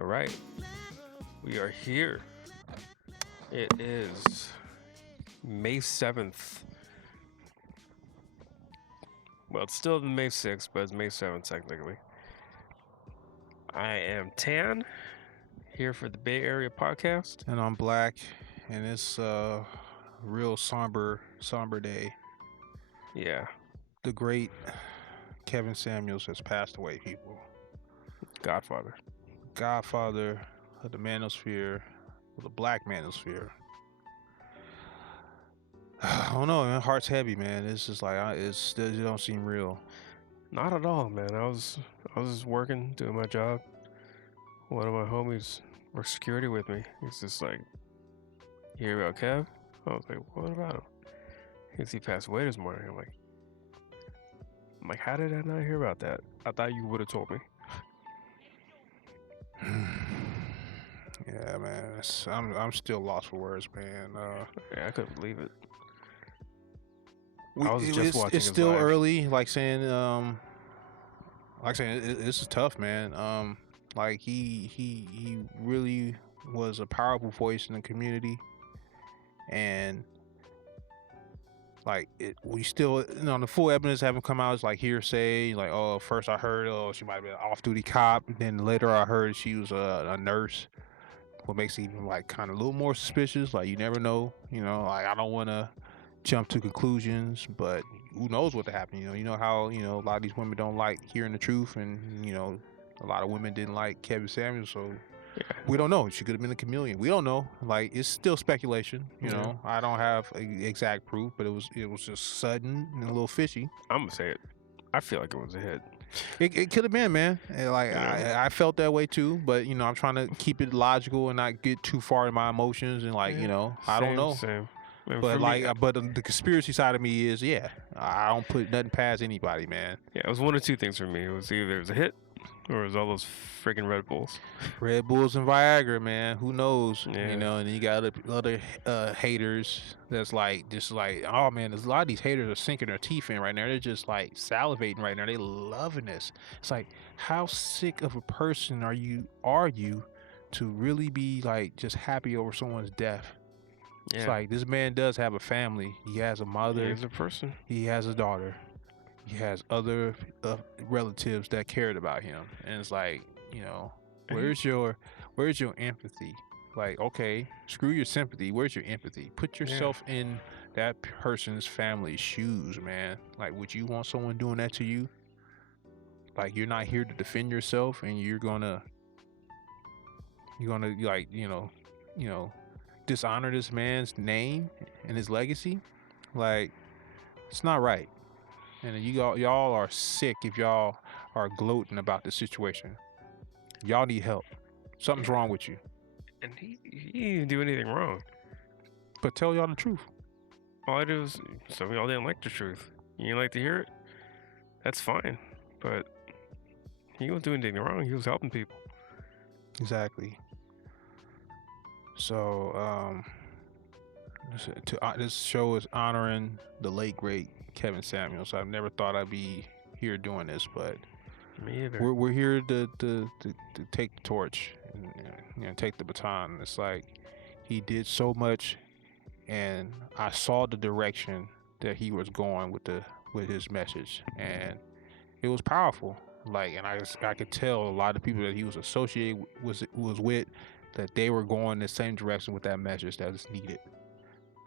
All right, we are here. It is May 7th. Well, it's still May 6th, but it's May 7th technically. I am Tan, here for the Bay Area podcast. And I'm Black, and it's a real somber day. Yeah, The great Kevin Samuels has passed away, people. Godfather. Godfather of the manosphere, of the Black manosphere. I don't know, man. Heart's heavy, man. It's just like it don't seem real. Not at all, man. I was just working, doing my job. One of my homies works security with me. He's just like, "You hear about Kev?" I was like, "What about him?" He passed away this morning. I'm like, how did I not hear about that? I thought you would have told me. Yeah, man. I'm still lost for words, man. Yeah, I couldn't believe it. We, I was just watching it's his still live. early, this is tough, man. Like he really was a powerful voice in the community, and like we still, the full evidence haven't come out. It's like hearsay. Like, oh, first I heard, oh, she might have been an off-duty cop. Then later I heard she was a nurse. What makes it even like kind of a little more suspicious. Like, you never know. Like, I don't want to jump to conclusions, but who knows what happened? You know how a lot of these women don't like hearing the truth, and a lot of women didn't like Kevin Samuels, so Yeah. we don't know. She could have been a chameleon. We don't know. Like, it's still speculation. Yeah. I don't have exact proof, but it was just sudden and a little fishy. I'm gonna say it. I feel like it was a hit. It could have been, man. And, like, Yeah. I felt that way too, but I'm trying to keep it logical and not get too far in my emotions, and like, Yeah. I don't know. Same. And But for like, me, but the conspiracy side of me is, yeah, I don't put nothing past anybody, man. yeah, it was one of two things for me. It was either it was a hit or it was all those freaking Red Bulls. Red Bulls and Viagra, man. Who knows? Yeah. And then you got other haters that's like, just like, oh man, there's a lot of these haters are sinking their teeth in right now. They're just like salivating right now. They loving this. It's like, how sick of a person are you to really be like just happy over someone's death? Yeah. It's like, this man does have a family. He has a mother. He's a person. He has a daughter. He has other relatives that cared about him, and it's like, where's your empathy? Like, okay, screw your sympathy. Where's your empathy? Put yourself in that person's family's shoes, man. Like, would you want someone doing that to you? Like, you're not here to defend yourself, and you're gonna like, dishonor this man's name and his legacy. Like, it's not right. And y'all are sick if y'all are gloating about the situation. Y'all need help. Something's wrong with you. And he didn't do anything wrong. But tell y'all the truth. All I did was some of y'all didn't like the truth. You didn't like to hear it. That's fine. But he wasn't doing anything wrong. He was helping people. Exactly. So, this show is honoring the late great Kevin Samuels. I've never thought I'd be here doing this, but Me either. we're here to take the torch and take the baton. It's like, he did so much, and I saw the direction that he was going with his message, and it was powerful. Like, and I could tell a lot of people that he was associated was with, that they were going the same direction with that message that is needed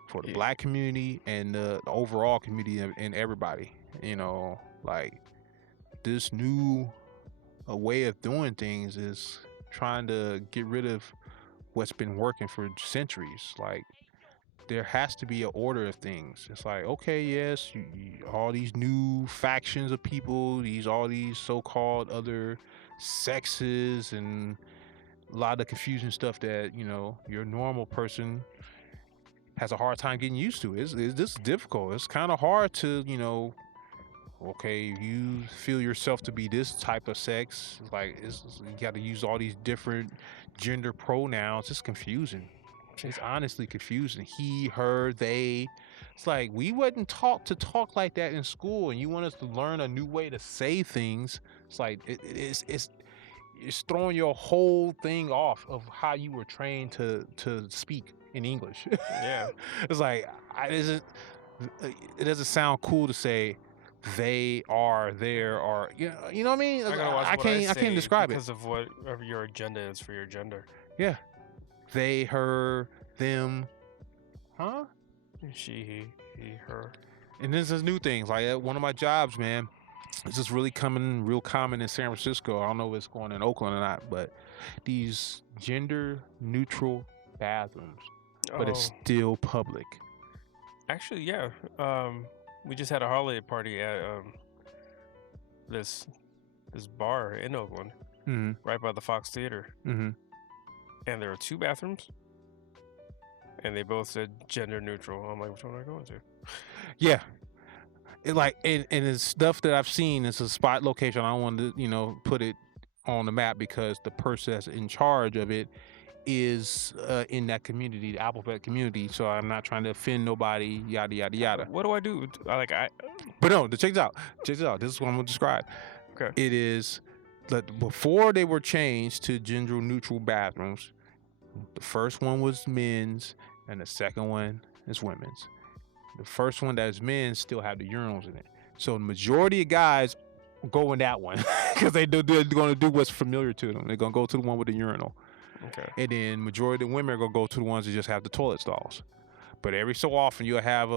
for the Black community and the overall community and everybody. Like, this new way of doing things is trying to get rid of what's been working for centuries. Like, there has to be an order of things. It's like, okay, yes, all these new factions of people, all these so-called other sexes, and a lot of confusion stuff that your normal person has a hard time getting used to. This is difficult. It's kind of hard to okay, you feel yourself to be this type of sex. Like, you got to use all these different gender pronouns. It's confusing. It's honestly confusing. He, her, they. It's like, we wasn't taught to talk like that in school, and you want us to learn a new way to say things. It's like, it's it's throwing your whole thing off of how you were trained to speak in English. Yeah. It's like it doesn't sound cool to say they are there or you know what I mean. I gotta watch I what I can't say describe it. because of whatever your agenda is for your gender. Yeah, they, her, them, huh? She, he, her. And this is new things. Like at one of my jobs, man, it's just really coming real common in San Francisco. I don't know if it's going in Oakland or not, but these gender neutral bathrooms, but it's Oh, still public. actually, yeah. We just had a holiday party at this bar in Oakland, Mm-hmm. right by the Fox Theater, Mm-hmm. and there were 2 bathrooms, and they both said gender neutral. I'm like, which one am I going to? Yeah. It like and it's stuff that I've seen. It's a spot location. I don't want to, put it on the map because the person that's in charge of it is in that community, the Alphabet community. So I'm not trying to offend nobody, yada yada yada. What do I do? But no, check this out. Check this out. This is what I'm gonna describe. Okay. It is that before they were changed to gender neutral bathrooms, the first one was men's and the second one is women's. The first one that is men's still have the urinals in it. So the majority of guys go in that one because they're going to do what's familiar to them. They're going to go to the one with the urinal. Okay. And then majority of the women are going to go to the ones that just have the toilet stalls. But every so often you'll have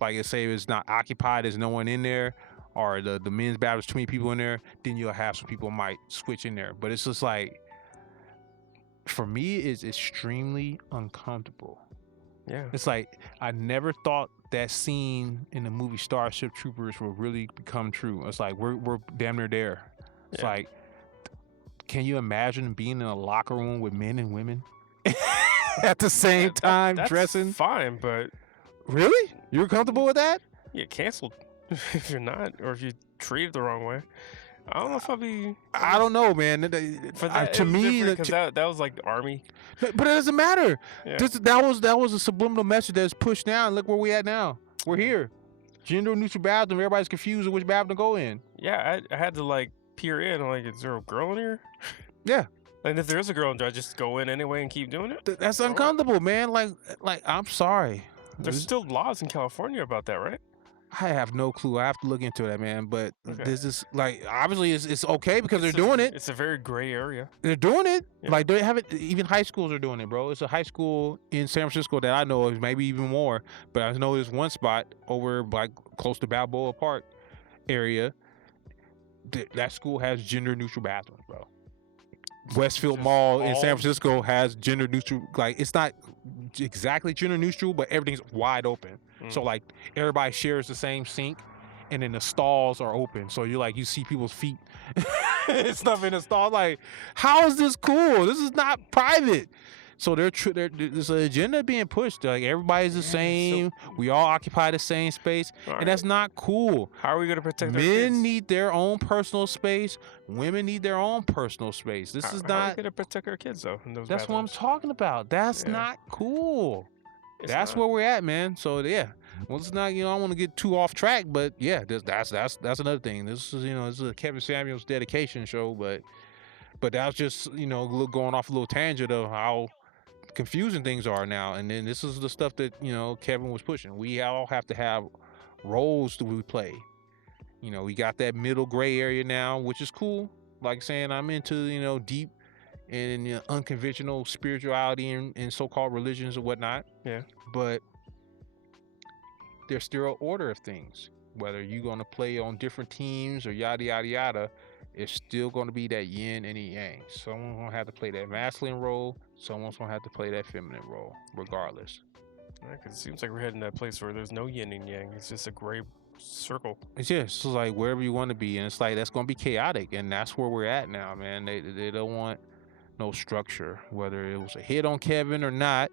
let's say it's not occupied, there's no one in there, or the men's bathroom's too many people in there, then you'll have some people might switch in there. But it's just like, for me, it's extremely uncomfortable. Yeah. It's like, I never thought that scene in the movie Starship Troopers will really become true. It's like, we're damn near there. It's Yeah. like, can you imagine being in a locker room with men and women at the same time That's dressing? fine, but Really? You're comfortable with that? you get canceled if you're not, or if you treat it the wrong way. I don't know if I'll be. I don't know, man. For that, To me, because that was like the army. but it doesn't matter. Yeah. That was a subliminal message that's pushed down. Look where we at now. We're here. Gender neutral bathroom. Everybody's confused with which bathroom to go in. Yeah, I had to like peer in. I'm like, is there a girl in here? Yeah. And if there is a girl, do I just go in anyway and keep doing it? That's uncomfortable, man. Like I'm sorry. There's still laws in California about that, right? I have no clue. I have to look into that, man. But Okay. this is like, obviously it's okay because It's they're doing it. It's a very gray area. They're doing it. Yeah. Like they haven't. Even high schools are doing it, bro. It's a high school in San Francisco that I know of, maybe even more. But I know there's one spot over like close to Balboa Park area. That school has gender neutral bathrooms, bro. Westfield Just Mall in all- San Francisco has gender neutral. Like it's not exactly gender neutral, but everything's wide open. So like everybody shares the same sink, and then the stalls are open. So you see people's feet and stuff in the stall. Like, how is this cool? This is not private. So there's an agenda being pushed. Like everybody's the Yeah, so- same. We all occupy the same space, All and that's not cool. How are we gonna protect our Men kids? need their own personal space. Women need their own personal space. This is How are we not. gonna protect our kids though? In those That's what I'm bathrooms? talking about. That's Yeah. not cool. It's That's not. where we're at, man. So yeah, well, it's not. I don't want to get too off track, but yeah, that's another thing. This is a Kevin Samuels dedication show, but that was just going off a little tangent of how confusing things are now. And then this is the stuff that Kevin was pushing. We all have to have roles that we play. We got that middle gray area now, which is cool. Like saying I'm into deep and unconventional spirituality and so-called religions or whatnot. Yeah. But there's still an order of things. Whether you're going to play on different teams or yada yada yada, it's still going to be that yin and the yang. Someone's going to have to play that masculine role. Someone's going to have to play that feminine role, regardless. Yeah, 'cause it seems like we're heading to that place where there's no yin and yang. It's just a gray circle. It's just like wherever you want to be, and it's like that's going to be chaotic, and that's where we're at now, man. They don't want no structure, whether it was a hit on Kevin or not.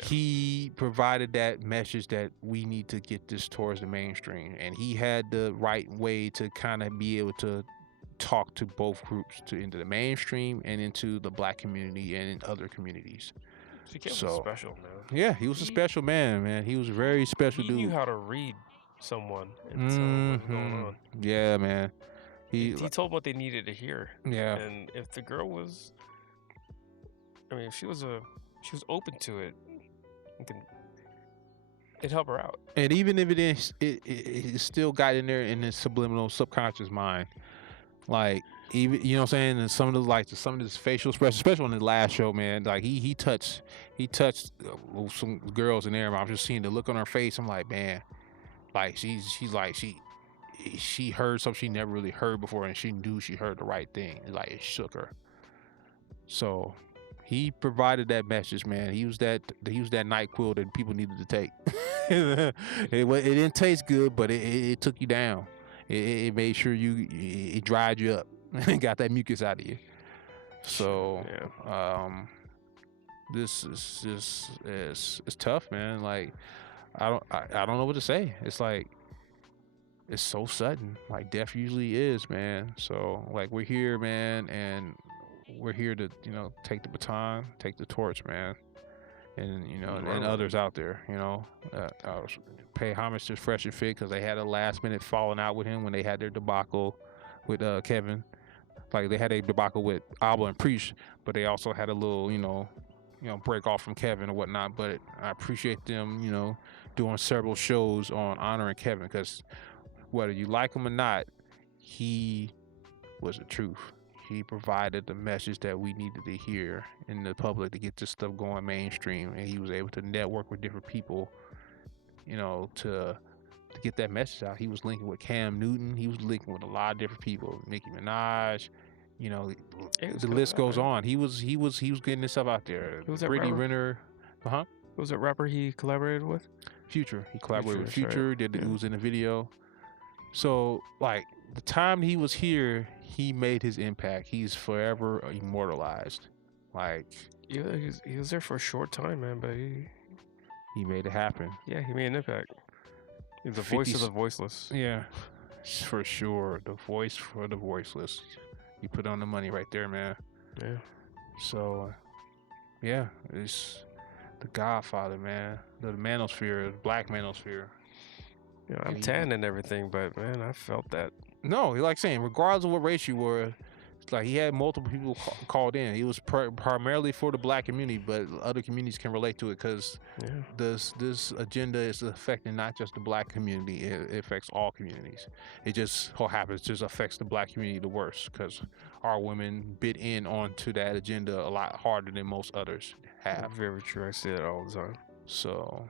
Yeah. He provided that message that we need to get this towards the mainstream, and he had the right way to kind of be able to talk to both groups, into the mainstream and into the black community and in other communities. She was So- special, man. Yeah, he was a special man. He was a very special He dude. knew how to read someone and tell them what was going Mhm. on. Yeah, man. he told what they needed to hear. Yeah. And if the girl was, I mean, if she was open to it, it'd help her out. And even if it is, it still got in there in his subliminal subconscious mind. Like, even, you know what I'm saying? And some of his facial expressions, especially on the last show, man, like he touched some girls in there. I'm just seeing the look on her face. I'm like, man, like she's like she heard something she never really heard before, and she knew she heard the right thing. Like, it shook her. So he provided that message, man. He was that NyQuil that people needed to take. it didn't taste good, but it took you down. It made sure it dried you up and got that mucus out of you. So this is just it's tough, man. Like, I don't know what to say. It's like, it's so sudden, like death usually is, man. So like, we're here, man, and we're here to, you know, take the baton, take the torch, man. And, you know, and others out there, you know, pay homage to Fresh and Fit, because they had a last minute falling out with him when they had their debacle with Kevin. Like, they had a debacle with Abba and Preach, but they also had a little, you know, break off from Kevin or whatnot. But I appreciate them, you know, doing several shows on honoring Kevin, because whether you like him or not, he was the truth. He provided the message that we needed to hear in the public to get this stuff going mainstream, and he was able to network with different people, you know, to get that message out. He was linking with Cam Newton. He was linking with a lot of different people, Nicki Minaj. You know, the list goes on. He was getting this stuff out there. Who was that Brittany rapper? Renner, Who was that rapper he collaborated with? Future. He collaborated with Future. Right. It was in the video. So, like, the time he was here, he made his impact. He's forever immortalized. Like, Yeah, he was there for a short time, man, but he made it happen. Yeah, he made an impact. He's the voice of the voiceless. Yeah, for sure. The voice for the voiceless. You put on the money right there, man. Yeah. So, yeah, it's the Godfather, man. The manosphere, the black manosphere. You know, I'm tan and everything, but man, I felt that. No, like saying, regardless of what race you were, it's like he had multiple people called in. He was primarily for the black community, but other communities can relate to it, because this agenda is affecting not just the black community; it affects all communities. It just affects the black community the worst, because our women bid in onto that agenda a lot harder than most others have. Very true. I see it all the time. So,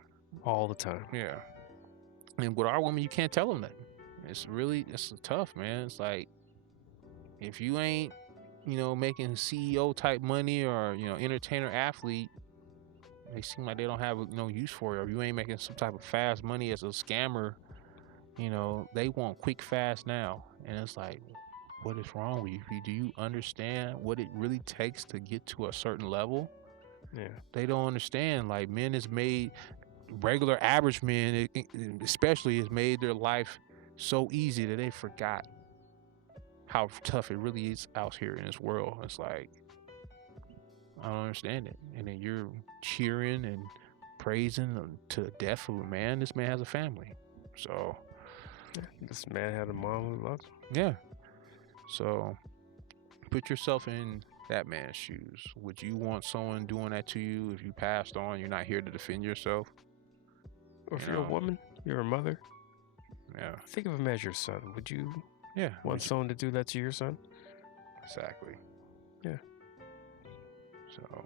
all the time. Yeah. And with our women, you can't tell them that. It's tough, man. It's like, if you ain't, you know, making CEO type money, or, you know, entertainer athlete, they seem like they don't have no use for you. Or if you ain't making some type of fast money as a scammer, you know, they want quick, fast now. And it's like, what is wrong with you? Do you understand what it really takes to get to a certain level? Yeah. They don't understand. Like, regular average men especially, has made their life so easy that they forgot how tough it really is out here in this world. It's like, I don't understand it. And then you're cheering and praising to the death of a man. This man has a family. So this man had a mom who loved him. Yeah. So put yourself in that man's shoes. Would you want someone doing that to you if you passed on? You're not here to defend yourself. Or if you're a woman, you're a mother. Yeah. Think of him as your son. Would you want someone to do that to your son? Exactly. Yeah. So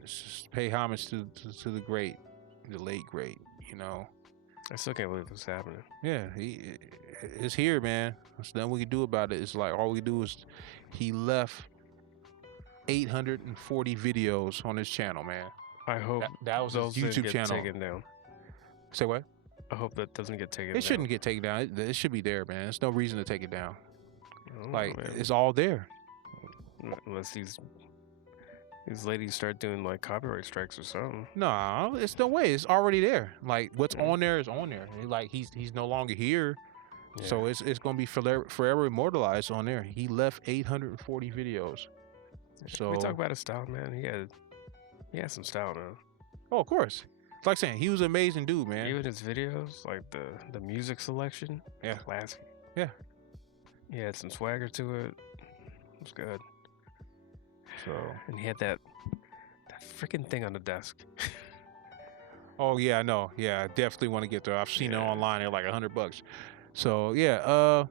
let's just pay homage to the late great, you know. I still can't believe this happening. Yeah, it's here, man. There's nothing we can do about it. It's like, all we do is, he left 840 videos on his channel, man. I hope that was his YouTube channel. Taken down. Say what? I hope that doesn't get taken down. It shouldn't get taken down. It should be there, man. There's no reason to take it down. Like, man. It's all there. Unless these ladies start doing like copyright strikes or something. No, it's no way. It's already there. Like, what's on there is on there. Like, he's no longer here. Yeah. So it's gonna be forever immortalized on there. He left 840 videos. So we talk about his style, man. He had some style now. Oh, of course. It's like saying, he was an amazing dude, man. Even his videos, like the music selection, yeah, classic. Yeah. He had some swagger to it. It was good. So, And he had that freaking thing on the desk. oh yeah, I know. Yeah, I definitely want to get there. I've seen it Yeah. online. They're like $100. So yeah,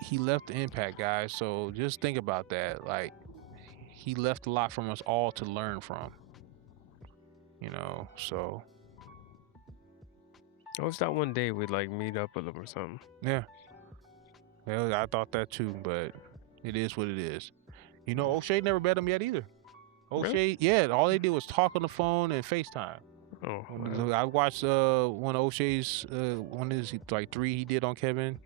he left the Impact, guys. So just think about that. Like, he left a lot from us all to learn from. You know, so I always thought one day we'd like meet up with him or something. yeah. Well, I thought that too, but it is what it is. You know, O'Shea never met him yet either. Really? O'Shea, yeah, all they did was talk on the phone and FaceTime. Oh, wow. I watched one of O'Shea's one of his like 3 he did on Kevin.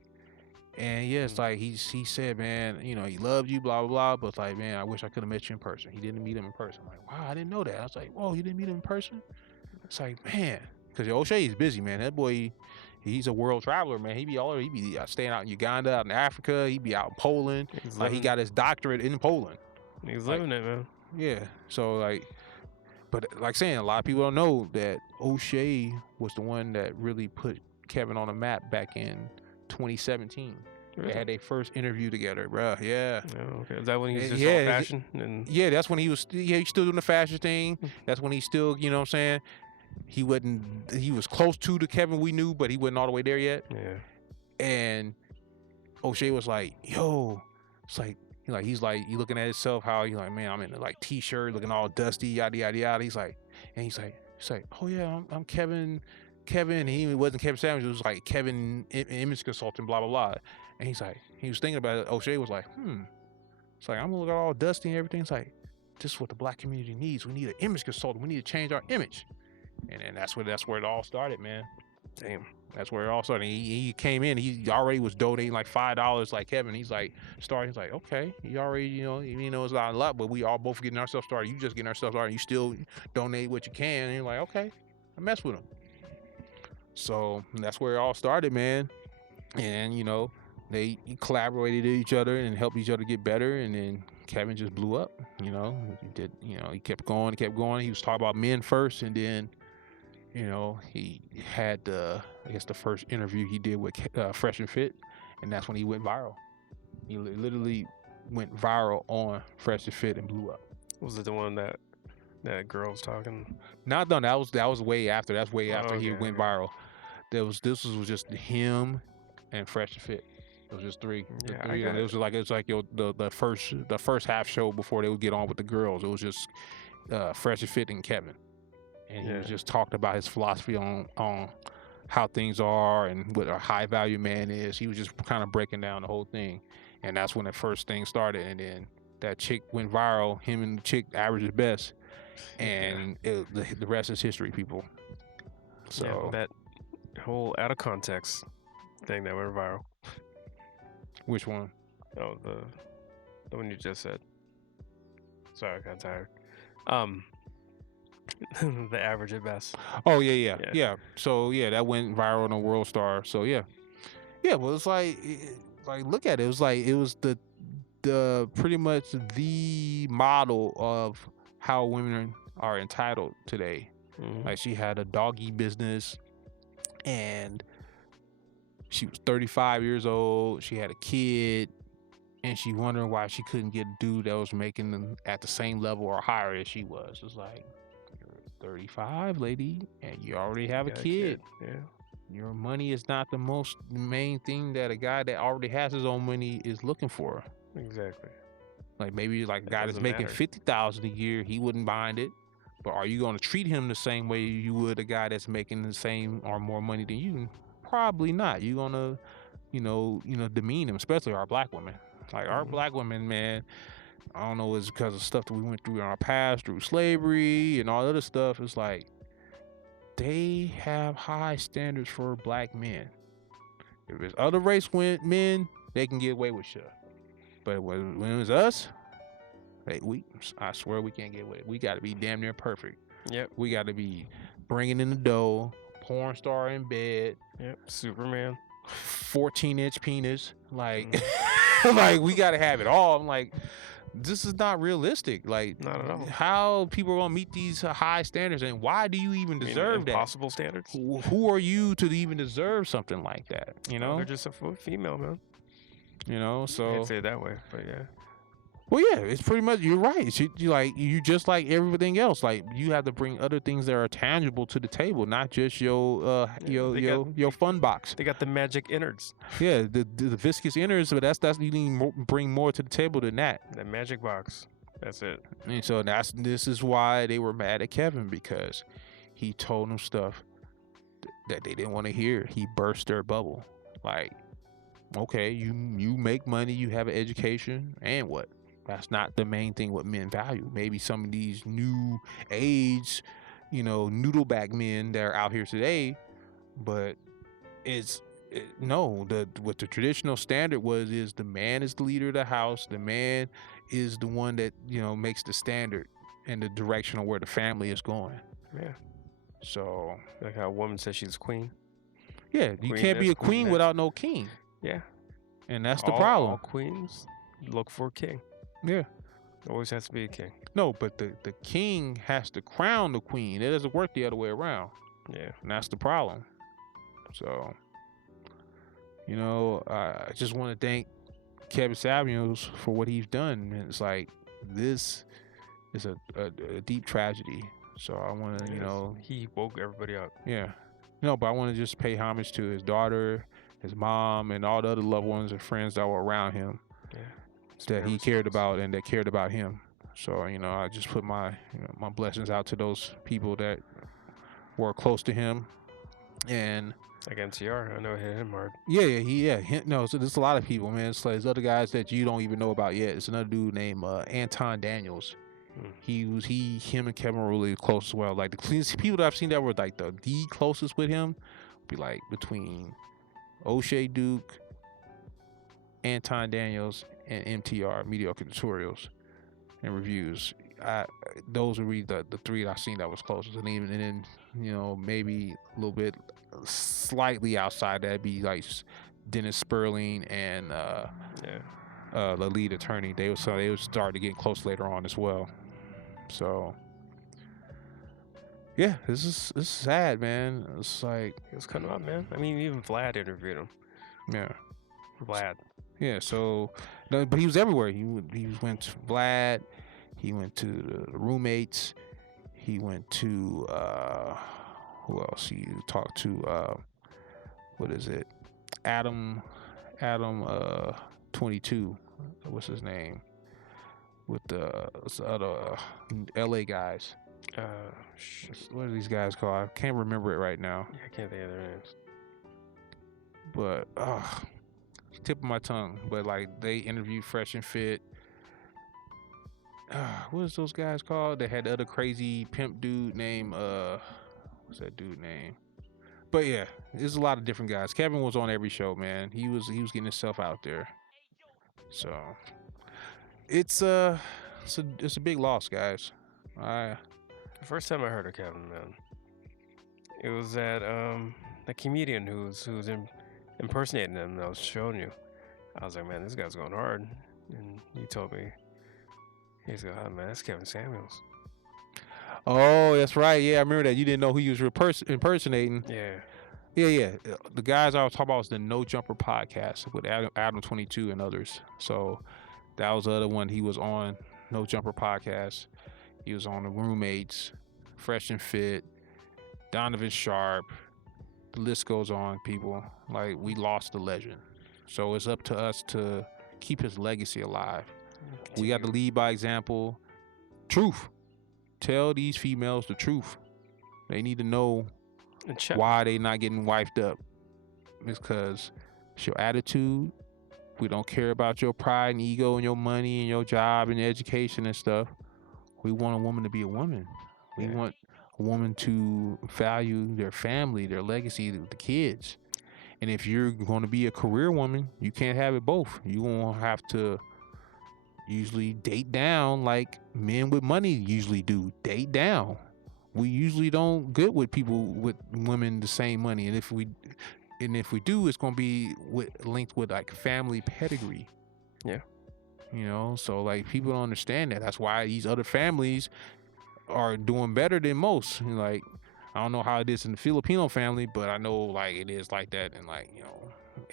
And yeah, it's like he said, man, you know, he loved you, blah blah blah. But it's like, man, I wish I could have met you in person. He didn't meet him in person. I'm like, wow, I didn't know that. I was like, whoa, you didn't meet him in person? It's like, man, because O'Shea is busy, man. That boy, he's a world traveler, man. He be all over. He be staying out in Uganda, out in Africa. He be out in Poland. He's Like, he living, got his doctorate in Poland. he's like- living it, man. Yeah. So like, but like saying, a lot of people don't know that O'Shea was the one that really put Kevin on the map back in 2017. They Really? had their first interview together, bruh. Yeah. Oh, okay. Is that when he's just Yeah, all is it- fashion? And Yeah, that's when he was. Yeah, he's still doing the fashion thing. That's when he still, you know what I'm saying. He wasn't. He was close to the Kevin we knew, but he wasn't all the way there yet. yeah. And O'Shea was like, "Yo," it's like, he's like, he looking at himself, how he like, man, I'm in a like t-shirt, looking all dusty, yada yada yada. He's like, oh yeah, I'm Kevin. And he wasn't Kevin Samuels. It was like Kevin, image consultant, blah blah blah. And he's like, he was thinking about it. O'Shea was like, It's like, I'm gonna look all dusty and everything. It's like, this is what the black community needs. We need an image consultant. We need to change our image. And then that's where it all started, man. Damn. That's where it all started. He came in. He already was donating like $5 like Kevin. He's like starting. He's like, okay, he already, you know, it's not a lot, but we all both getting ourselves started. You just getting ourselves started. You still donate what you can. And you're like, okay, I mess with him. So that's where it all started, man. And you know, they collaborated with each other and helped each other get better. And then Kevin just blew up. You know, he kept going. He was talking about men first, and then, you know, he had the first interview he did with Fresh and Fit, and that's when he went viral. He literally went viral on Fresh and Fit and blew up. Was it the one that girl was talking? Not done. That was way after. That's way after he okay, went okay. viral. This was just him and Fresh and Fit. It was just 3. Yeah, The I 3, got and it. it was like the first half show before they would get on with the girls. It was just Fresh and Fit and Kevin, and he was Yeah. just talked about his philosophy on how things are and what a high value man is. He was just kind of breaking down the whole thing, and that's when the first thing started. And then that chick went viral. Him and the chick averaged the best, and the rest is history, people. So Yeah, that whole out of context thing that went viral. which one? Oh, the one you just said. Sorry, I got tired. The average at best. Oh yeah. Yeah. So yeah, that went viral on a World Star. So yeah. Well, it's like look at it. It was the pretty much the model of how women are entitled today. Mhm. Like, she had a doggy business, and she was 35 years old. She had a kid, and she wondering why she couldn't get a dude that was making them at the same level or higher as she was. It's like, you're 35, lady, and you already have a Got kid. Yeah. Your money is not the main thing that a guy that already has his own money is looking for. Exactly. Like, maybe like a It guy that's doesn't making matter. 50,000 a year, he wouldn't mind it. But are you going to treat him the same way you would a guy that's making the same or more money than you? Probably not. You're going to, demean him, especially our black women. Like, our Mhm. black women, man, I don't know, it's because of stuff that we went through in our past, through slavery and all other stuff. It's like, they have high standards for black men. If it's other race men, they can get away with shit. But when it was us, I swear we can't get away. We got to be damn near perfect. Yep. We got to be bringing in the dough, porn star in bed, Yep. Superman. 14-inch penis. Like, like, we got to have it all. I'm like, this is not realistic. Like, Not at all. how people are gonna meet these high standards, and why do you even I mean, deserve that? impossible standards. Who are you to even deserve something like that? You No, know, they're just a female, man. you know. So Can't say it that way, but yeah. well, yeah, it's pretty much, you're right. You just like everything else. Like, you have to bring other things that are tangible to the table, not just your your fun box. They got the magic innards, Yeah, the viscous innards, but that's you need to bring more to the table than that. the magic box. That's it. And so this is why they were mad at Kevin, because he told them stuff that they didn't want to hear. He burst their bubble. Like, okay, you make money, you have an education, and what? That's not the main thing what men value. Maybe some of these new age, noodleback men that are out here today, but what the traditional standard is the man is the leader of the house. The man is the one that makes the standard and the direction of where the family is going. Yeah. So Like how a woman says she's queen. yeah, you Queen can't be this, a queen queen that. without no king, Yeah. and that's the All problem. queens look for a king. Yeah. Always has to be a king. No, but the king has to crown the queen. It doesn't work the other way around. Yeah. And that's the problem. So, I just want to thank Kevin Samuels for what he's done. And it's like, this is a deep tragedy. So I want to, he woke everybody up. yeah. But I want to just pay homage to his daughter, his mom, and all the other loved ones and friends that were around him, Yeah. that he cared about and that cared about him. So, I just put my my blessings out to those people that were close to him. And Like NCR, I know it hit him hard. so there's a lot of people, man. It's like there's other guys that you don't even know about yet. It's another dude named Anton Daniels. Him and Kevin were really close as well. Like, the closest people that I've seen that were like the closest with him would be like between O'Shea Duke, Anton Daniels, and MTR, Mediocre Tutorials and Reviews. Those would be the three that I've seen that was closest. And then maybe a little bit slightly outside that'd be like Dennis Sperling and the lead attorney. They would start to get close later on as well. So yeah, this is sad, man. It's like, It was coming up, man. I mean, even Vlad interviewed him. yeah. Vlad. Yeah, so, but he was everywhere. He went to Vlad. He went to the roommates. He went to who else? He talked to what is it? Adam 22. What's his name? With the other LA guys. What are these guys called? I can't remember it right now. Yeah, I can't think of their names. But tip of my tongue. But like, they interviewed Fresh and Fit. What is those guys called? They had the other crazy pimp dude named what's that dude name? But yeah, there's a lot of different guys. Kevin was on every show, man. He was getting himself out there. So it's a big loss, guys. The first time I heard of Kevin, man, it was that the comedian who's impersonating him that I was showing you. I was like, man, this guy's going hard. And you told me, he's like, oh man, that's Kevin Samuels. Oh, that's right. Yeah, I remember that. You didn't know who you was impersonating. Yeah. Yeah. The guys I was talking about was the No Jumper podcast with Adam 22 and others. So that was the other one. He was on No Jumper podcast. He was on the roommates, Fresh and Fit, Donovan Sharp. The list goes on, people. Like, we lost the legend. So it's up to us to keep his legacy alive. We got to lead by example. Truth. Tell these females the truth. They need to know why they not getting wifed up. It's because it's your attitude. We don't care about your pride and ego and your money and your job and your education and stuff. We want a woman to be a woman. We want a woman to value their family, their legacy, the kids. And if you're going to be a career woman, you can't have it both. You're going to have to usually date down like men with money usually do. Date down. We usually don't get with people with women the same money. And if we do, it's going to be linked with like family pedigree. Yeah. you know. So like people don't understand that. That's why these other families are doing better than most. Like I don't know how it is in the Filipino family, but I know like it is like that in like, you know,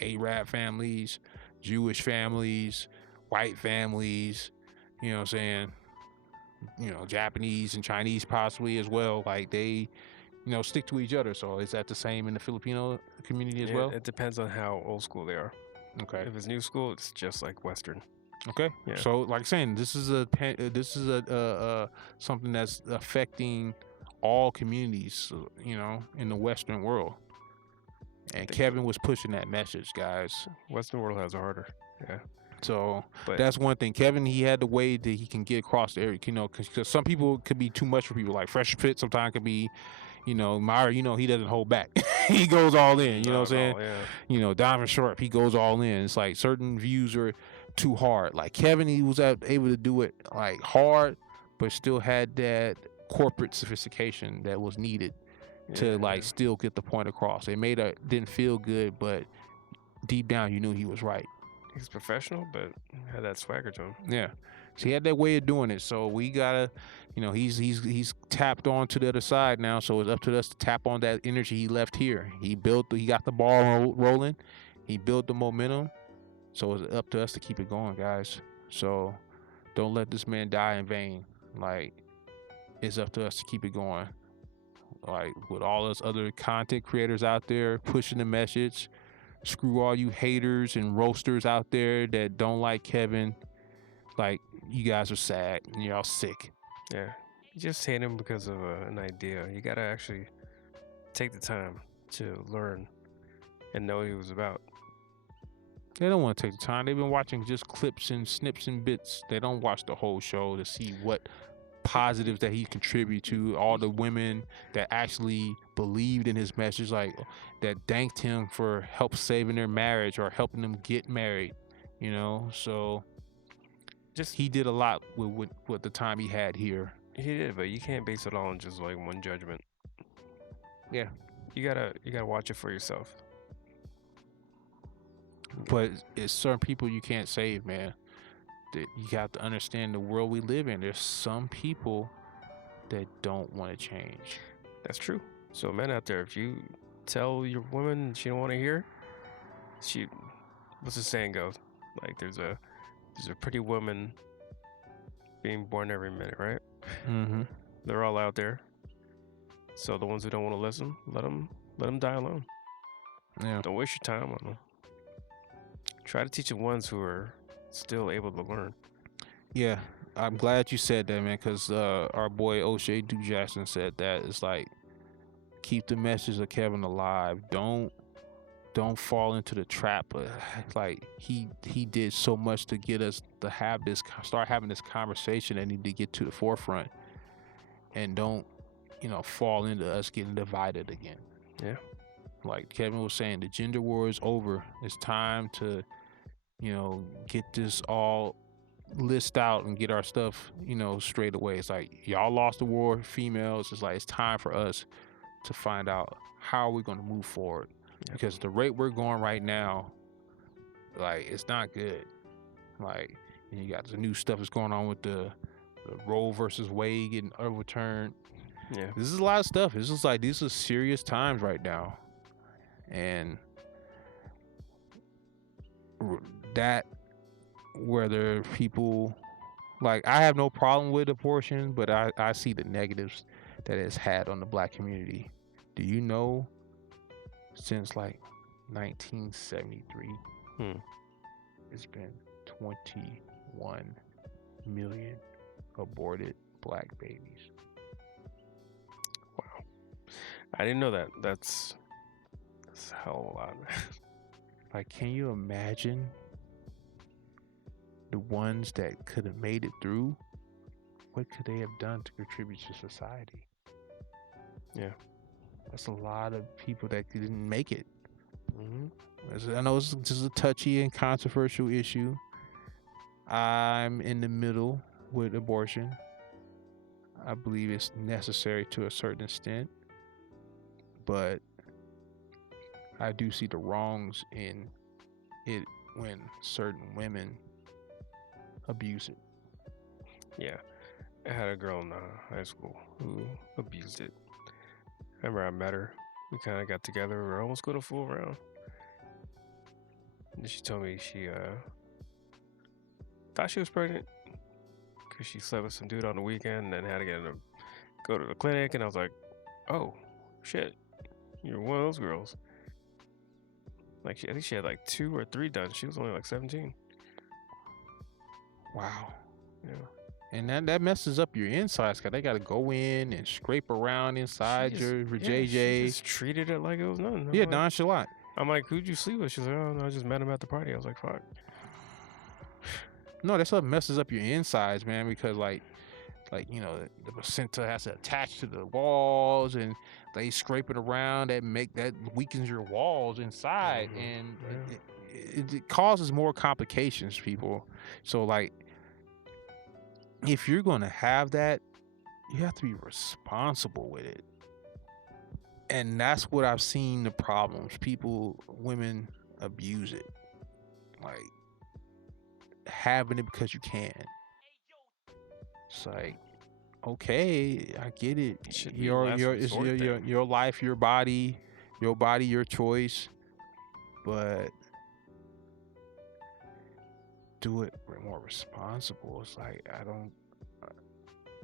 Arab families, Jewish families, white families, you know what I'm saying? You know, Japanese and Chinese possibly as well. Like they, you know, stick to each other. So is that the same in the Filipino community as well? It depends on how old school they are. Okay. If it's new school, it's just like Western. Okay. Yeah. So, like saying, this is a something that's affecting all communities, you know, in the Western world. And Kevin was pushing that message, guys. Western world has it harder. Yeah. So But that's one thing. Kevin, he had the way that he can get across the area, you know, because some people could be too much for people. Like Fresh Fit sometimes could be, you know, Meyer, you know, he doesn't hold back. He goes all in, you know what I'm saying? Yeah. You know, Diamond Sharp, he goes all in. It's like certain views are too hard. Like Kevin, he was able to do it like hard, but still had that corporate sophistication that was needed to like still get the point across. It didn't feel good, but deep down you knew he was right. He's professional, but had that swagger to him. Yeah. So he had that way of doing it. So we gotta, you know, he's tapped on to the other side now. So it's up to us to tap on that energy he left here. He got the ball rolling. He built the momentum. So it's up to us to keep it going, guys. So don't let this man die in vain. Like it's up to us to keep it going. Like with all us other content creators out there pushing the message. Screw all you haters and roasters out there that don't like Kevin. Like you guys are sad and y'all sick. Yeah, you just hate him because of an idea. You gotta actually take the time to learn and know what he was about. They don't want to take the time. They've been watching just clips and snips and bits. They don't watch the whole show to see what positives that he contributed to, all the women that actually believed in his message, like that thanked him for help saving their marriage or helping them get married, you know. So just he did a lot with the time he had here. He did, but you can't base it all on just like one judgment. Yeah, you gotta watch it for yourself. But it's certain people you can't save, man. That you got to understand the world we live in. There's some people that don't want to change. That's true. So men out there, if you tell your woman she don't want to hear, what's the saying go? Like there's a pretty woman being born every minute, right? Mm-hmm. They're all out there. So the ones who don't want to listen, let them die alone. Yeah. Don't waste your time on them. Try to teach the ones who are still able to learn. Yeah, I'm glad you said that, man, because our boy O'Shea Duke Jackson said that. It's like, keep the message of Kevin alive. Don't fall into the trap. Like he did so much to get us to start having this conversation that need to get to the forefront, and don't, you know, fall into us getting divided again. Yeah, like Kevin was saying, the gender war is over. It's time to, you know, get this all list out and get our stuff, you know, straight away. It's like y'all lost the war, females. It's like it's time for us to find out how we're going to move forward. Yeah. Because the rate we're going right now, like it's not good. Like you got the new stuff that's going on with the Roe versus Wade getting overturned. Yeah, this is a lot of stuff. It's just like these are serious times right now, and that whether people like, I have no problem with abortion, but I see the negatives that it's had on the black community. Do you know since like 1973 it's been 21 million aborted black babies? Wow, I didn't know that. That's a hell of a lot, man. Like, can you imagine the ones that could have made it through? What could they have done to contribute to society? Yeah, that's a lot of people that didn't make it. Mm-hmm. I know it's just a touchy and controversial issue. I'm in the middle with abortion. I believe it's necessary to a certain extent, but I do see the wrongs in it when certain women abuse it. Yeah, I had a girl in high school who abused it. I remember I met her. We kind of got together. We were almost going to fool around. And she told me she thought she was pregnant because she slept with some dude on the weekend and then had to go to the clinic. And I was like, oh, shit, you're one of those girls. Like, I think she had like 2 or 3 done. She was only like 17. Wow. Yeah. And that messes up your insides, cause they gotta go in and scrape around inside your She JJ. just treated it like it was nothing. Yeah, nonchalant. I'm like, who'd you sleep with? She's like, oh, no, I just met him at the party. I was like, fuck. No, that stuff messes up your insides, man, because like you know, the placenta has to attach to the walls and they scrape it around, that weakens your walls inside. And it causes more complications, people. So like, if you're going to have that, you have to be responsible with it. And that's what I've seen the problems. Women abuse it. Like, having it because you can. It's like, okay, I get it. Your life, your body, your choice. But do it more responsible. It's like,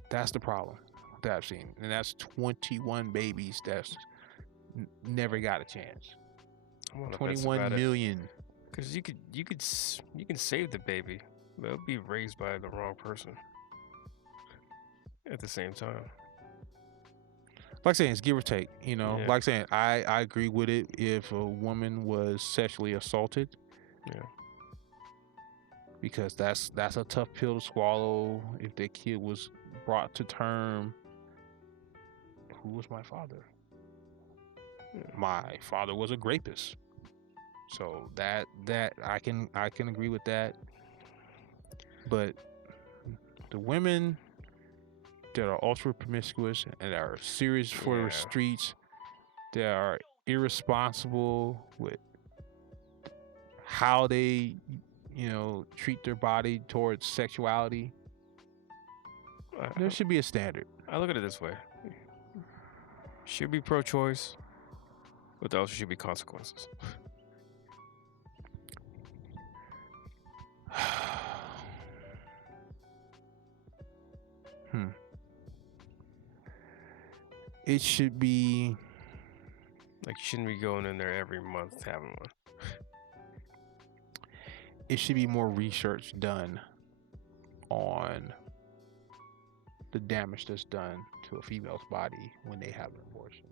that's the problem that I've seen. And that's 21 babies that's never got a chance. 21 million. Because you can save the baby, but it'll be raised by the wrong person at the same time. Like saying, it's give or take, you know. Yeah. Like saying, I agree with it if a woman was sexually assaulted. Yeah. Because that's a tough pill to swallow. If that kid was brought to term, who was my father? My father was a rapist. So that I can agree with that. But the women that are ultra promiscuous and are serious for the streets, that are irresponsible with how they, you know, treat their body towards sexuality, there should be a standard. I look at it this way: should be pro-choice, but there also should be consequences. It should be like, you shouldn't be going in there every month having one. It should be more research done on the damage that's done to a female's body when they have an abortion.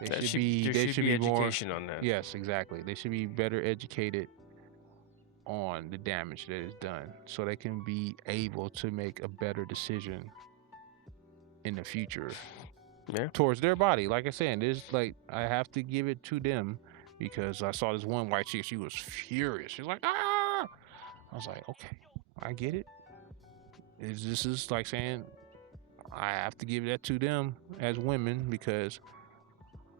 There should be education more on that. Yes, exactly. They should be better educated on the damage that is done, so they can be able to make a better decision in the future towards their body. Like I said, I have to give it to them, because I saw this one white chick, she was furious. She's like, ah! I was like, okay, I get it. This is like saying, I have to give that to them as women, because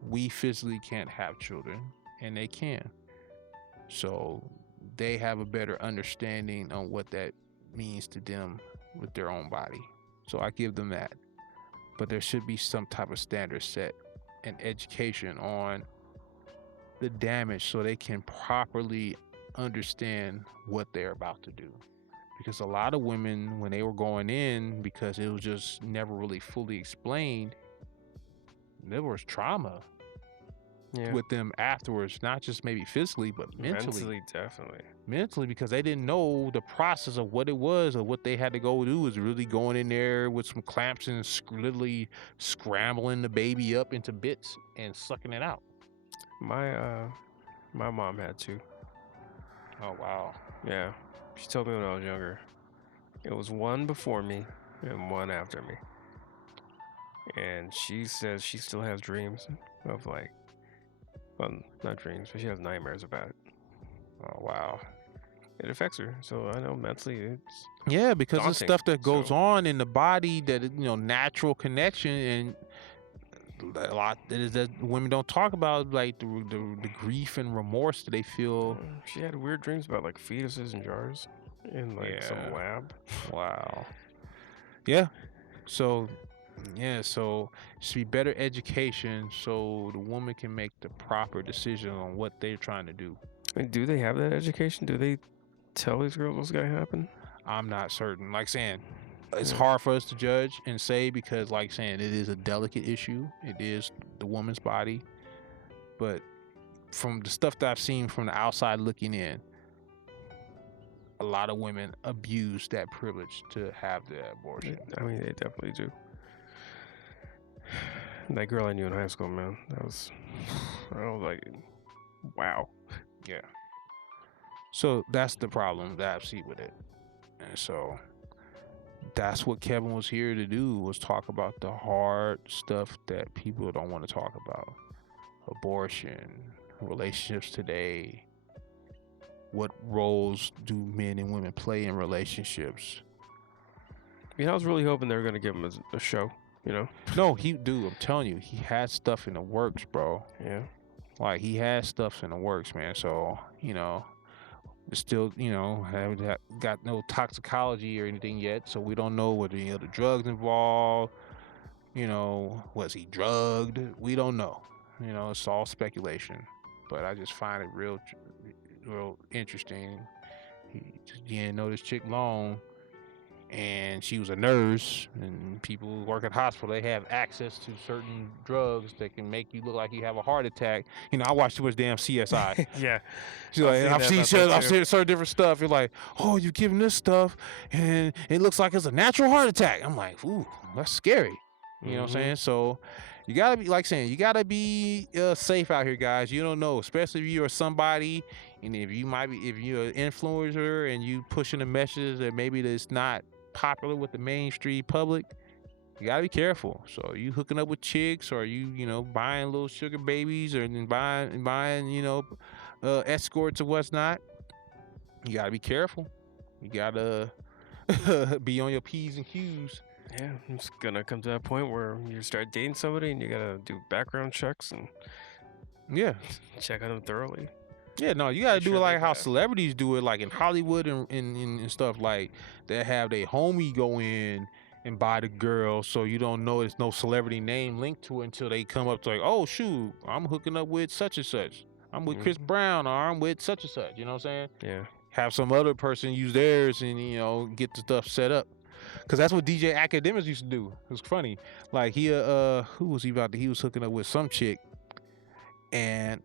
we physically can't have children and they can. So they have a better understanding on what that means to them with their own body. So I give them that. But there should be some type of standard set and education on the damage, so they can properly understand what they're about to do. Because a lot of women, when they were going in, because it was just never really fully explained, there was trauma with them afterwards, not just maybe physically, but mentally. Definitely. Mentally, because they didn't know the process of what it was, or what they had to go do was really going in there with some clamps and literally scrambling the baby up into bits and sucking it out. My mom had 2. Oh wow. Yeah, she told me when I was younger. It was 1 before me and 1 after me. And she says she still has dreams of, like, well, not dreams, but she has nightmares about it. Oh wow. It affects her, so I know mentally it's because daunting. it's stuff that goes on in the body that, you know, natural connection, and a lot that women don't talk about, like the grief and remorse that they feel. She had weird dreams about, like, fetuses in jars. in like some Yeah. lab. Wow. Yeah. So, yeah. So, should be better education so the woman can make the proper decision on what they're trying to do. I mean, do they have that education? Do they tell these girls what's gonna happen? I'm not certain. Like saying, it's Yeah. hard for us to judge and say because, like saying, it is a delicate issue. It is the woman's body, but from the stuff that I've seen from the outside looking in, a lot of women abuse that privilege to have the abortion. I mean, they definitely do. That girl I knew in high school, man, I was like, wow. Yeah. So that's the problem that I see with it. And so that's what Kevin was here to do, was talk about the hard stuff that people don't want to talk about. Abortion, relationships today. What roles do men and women play in relationships? I mean, I was really hoping they were gonna give him a show, you know? No, I'm telling you, he had stuff in the works, bro. Yeah. Like, he has stuff in the works, man. So, still, haven't got no toxicology or anything yet. So we don't know whether any other drugs involved. Was he drugged? We don't know. It's all speculation. But I just find it real interesting. He didn't know this chick long. And she was a nurse, and people who work at hospital, they have access to certain drugs that can make you look like you have a heart attack. I watch too much damn CSI. Yeah. She's like, I've seen certain different stuff. You're like, oh, you're giving this stuff, and it looks like it's a natural heart attack. I'm like, ooh, that's scary. You know what I'm saying? So you gotta be safe out here, guys. You don't know, especially if you are somebody, and if you're an influencer and you pushing a message that maybe that's not popular with the mainstream public. You gotta be careful. So you hooking up with chicks, or you buying little sugar babies, or buying escorts or what's not. You gotta be careful. You gotta be on your P's and Q's. Yeah, it's gonna come to that point where you start dating somebody and you gotta do background checks and check on them thoroughly. Yeah, no, you gotta do it like how have. celebrities do it, like in Hollywood and stuff. Like they have their homie go in and buy the girl, so you don't know there's no celebrity name linked to it until they come up to like, oh shoot, I'm hooking up with such and such. I'm with Chris Brown, or I'm with such and such. You know what I'm saying? Yeah. Have some other person use theirs and get the stuff set up. Cause that's what DJ Academics used to do. It was funny. Like he who was he about to? He was hooking up with some chick, and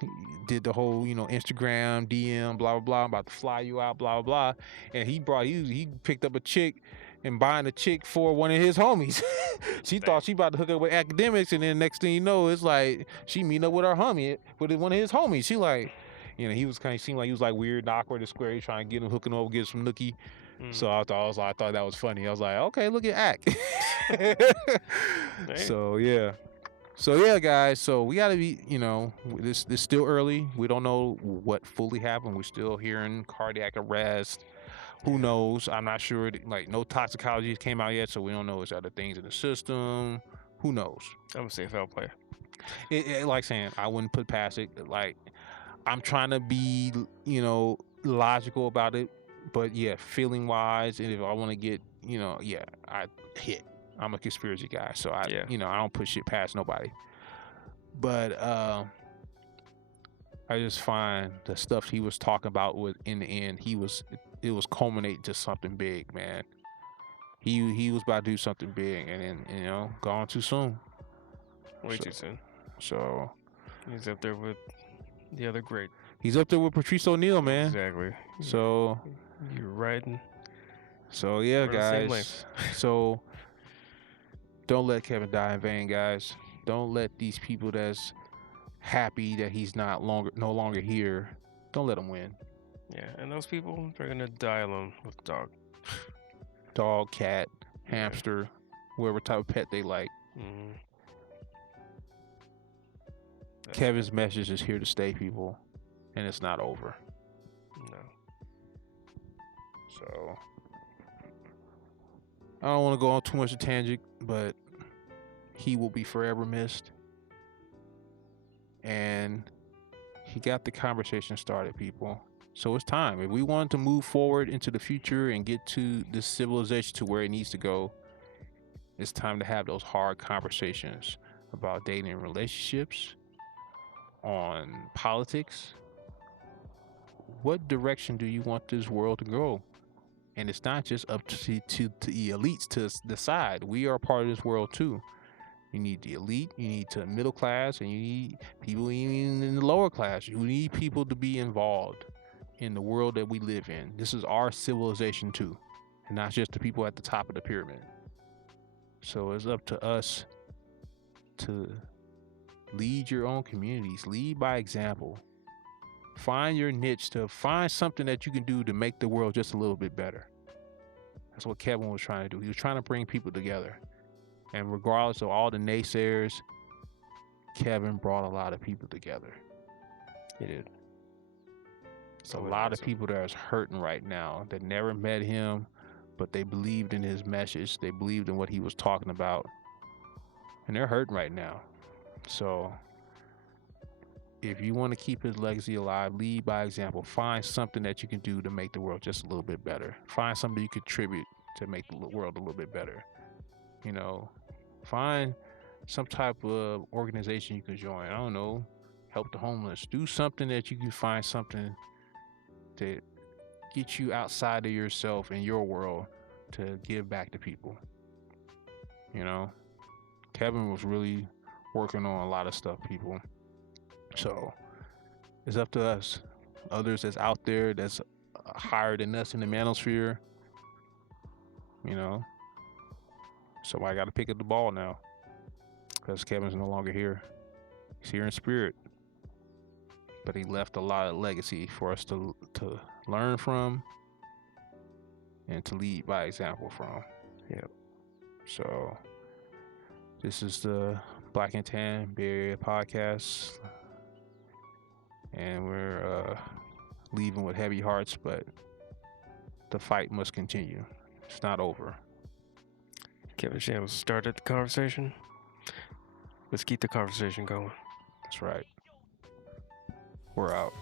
he did the whole Instagram DM blah blah blah. I'm about to fly you out blah blah blah. And he picked up a chick and buying a chick for one of his homies. She thought she about to hook up with Academics, and then next thing you know, it's like she meeting up with her homie, with one of his homies. She like, he was kind of seemed like he was like weird and awkward and square. He trying to get him hooking over, get some nookie. So I thought that was funny. I was like, okay, look at Act. So yeah, guys. So we gotta be, this still early. We don't know what fully happened. We're still hearing cardiac arrest. Who knows? I'm not sure. Like no toxicology came out yet, so we don't know is other things in the system. Who knows? I'm gonna say foul play. Like saying, I wouldn't put past it. Like I'm trying to be, logical about it. But yeah, feeling wise, and if I want to get, I hit. I'm a conspiracy guy, so I don't put shit past nobody. But I just find the stuff he was talking about in the end, it was culminating to something big, man. He was about to do something big, and then gone too soon. Way too soon. So he's up there with the other great. He's up there with Patrice O'Neal, man. Exactly. So you're riding. So yeah, guys. So don't let Kevin die in vain, guys. Don't let these people that's happy that he's no longer here. Don't let them win. Yeah, and those people, they're gonna die alone with the dog. Dog, cat, hamster, whatever type of pet they like. Kevin's message is here to stay, people, and it's not over. No. So I don't want to go on too much of a tangent, but he will be forever missed. And he got the conversation started, people. So it's time. If we want to move forward into the future and get to this civilization to where it needs to go, it's time to have those hard conversations about dating and relationships, on politics. What direction do you want this world to go? And it's not just up to the elites to decide. We are part of this world too. You need the elite, you need the middle class, and you need people even in the lower class. You need people to be involved in the world that we live in. This is our civilization too, and not just the people at the top of the pyramid. So it's up to us to lead your own communities, lead by example. Find your niche, to find something that you can do to make the world just a little bit better. That's what Kevin was trying to do. He was trying to bring people together. And regardless of all the naysayers, Kevin brought a lot of people together. He did. So a lot of people that are hurting right now that never met him, but they believed in his message. They believed in what he was talking about. And they're hurting right now. So if you want to keep his legacy alive, lead by example. Find something that you can do to make the world just a little bit better. Find something you contribute to make the world a little bit better. You know, find some type of organization you can join. I don't know, help the homeless. Do something that you can find something to get you outside of yourself and your world to give back to people. You know, Kevin was really working on a lot of stuff, people. So it's up to us, others that's out there that's higher than us in the manosphere. You know, so I got to pick up the ball now, because Kevin's no longer here. He's here in spirit, but he left a lot of legacy for us to learn from and to lead by example from. Yep. So this is the Black and Tan Bay Area podcast, and we're leaving with heavy hearts, but the fight must continue. It's not over. Kevin Shams started the conversation. Let's keep the conversation going. That's right. We're out.